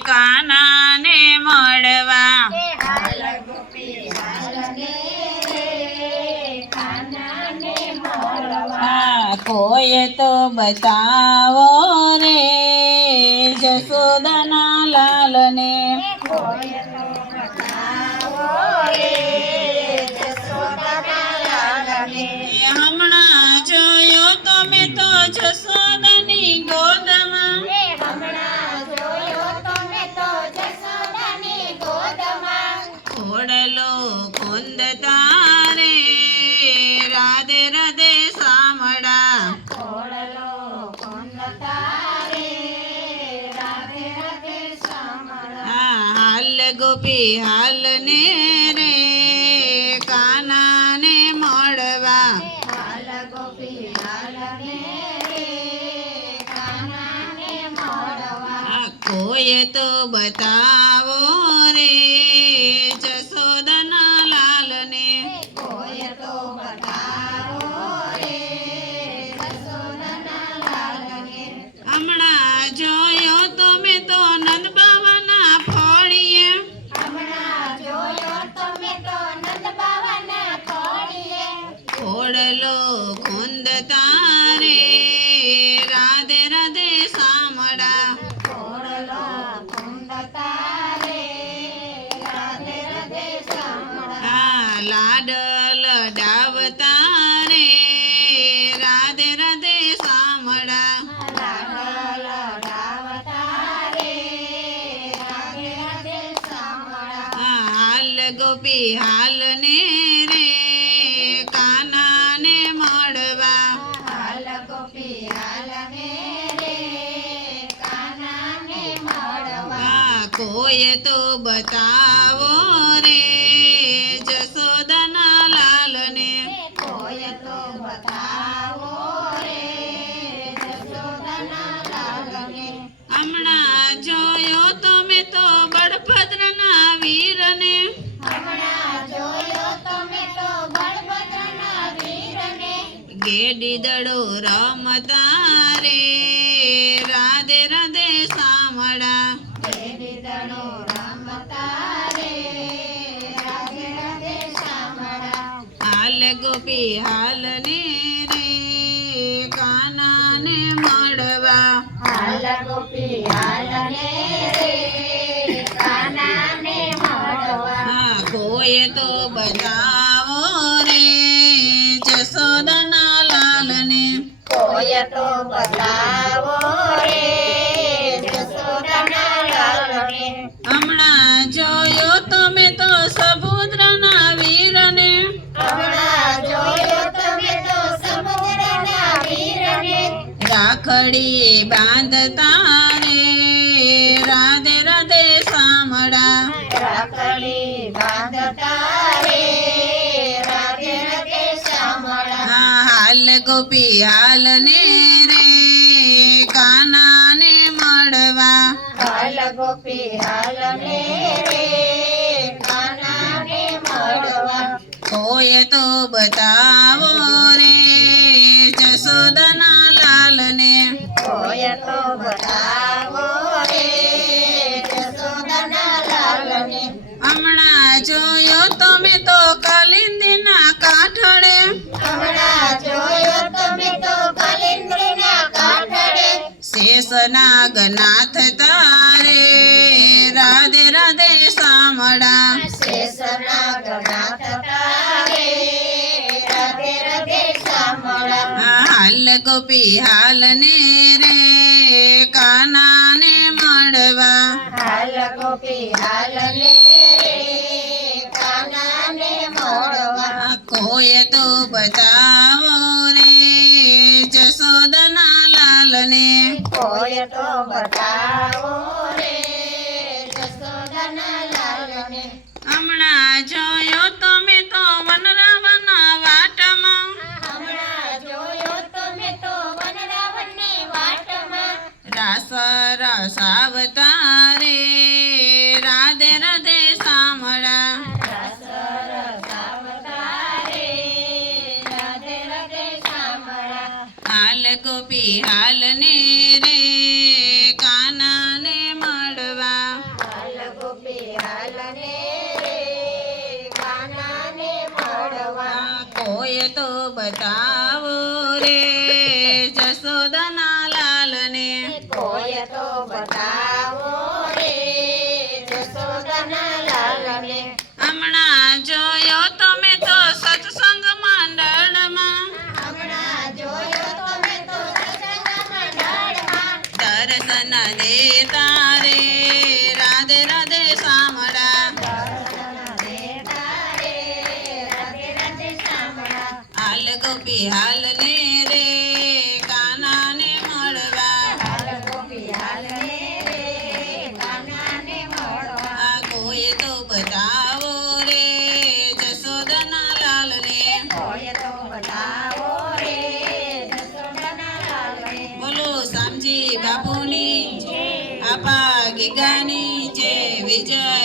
કાનાને મળવા એ હાલ ગોપી હાલને રે કાનાને મળવા હા કોઈ તો બતાવો રે જસોદના લાલને એ કોઈ તો બતાવો રે જશોદાના લાલને હમણાં જોયો તમે તો જસોદની కృపలో పొందుతారే రాధే రాధే సామడా. హల్ గోపి హల్ నేరే. కానానే మోడవా. కోయతో బతావో. રાધે રાધે સામડા લાડલ ડાવતા રે રાધે રાધે સાંભળા આ હાલ ગોપી હાલ ને કોઈ તો બતાવો રે. ಬೇಡಿದಳು ರಾಮ ತಾರೆ ರಾಧೆ ರಾಧೆ ಸಾಮಡ ಬೇಡಿದಳು ರಾಮ ತಾರೆ ರಾಧೆ ರಾಧೆ ಸಾಮಡ ಹಾಲ ಗೋಪಿ ಹಾಲನೇ ರೇ ಕಾನಾನೆ ಮಾಡುವ ಹಾಲ ಗೋಪಿ ಹಾಲನೇ ರೇ ಕಾನಾನೆ ಮಾಡುವ ಕೋಯತೋ ಬಜಾವೋ ರೇ બતાવો રે હમણાં જોયો તમે તો સબુદ્રના વીરને. રાખડી બાંધતા રે રાધે રાધે સામડા રાખડી ગોપી હાલ ને રે કાનાને મળવા હાલ ગોપી હાલને રે કાનાને મળવા કોઈ તો બતાવો नाथ तारे राधे राधे सामड़ा। राधे राधे हाल गोपी हाल ने रे काना ने मड़वा। हाल गोपी हाल ने रे काना ने मड़वा। कोय तो बताओ કોઈ તો બતાવો રે જશોદાના લાલને હમણાં જોયો તમે તો વનરાવના વાટમાં હમણાં જોયો તમે તો વનરાવનને વાટમાં રાસ રસાવતા રે રાધે રાધે સામળા રસ રસ અવતારે રાધે રાધે સાંભળા હાલ ગોપી હાલ તો બતાવો રે જશોદના લાલને કોઈ તો બતાવો રે જશોદાના લાલને હમણાં જોયો તમે તો સત્સંગ મંડળમાં. હમણાં જોયો તમે તો સત્સંગ મંડળમાં. દર્શન દેતા ગોપી રે કાના ને મળવા કોઈ તો બતાવો રે રે જસોદના લાલ ને બોલો સામજી બાપુની, આપા ગીગાની જે વિજય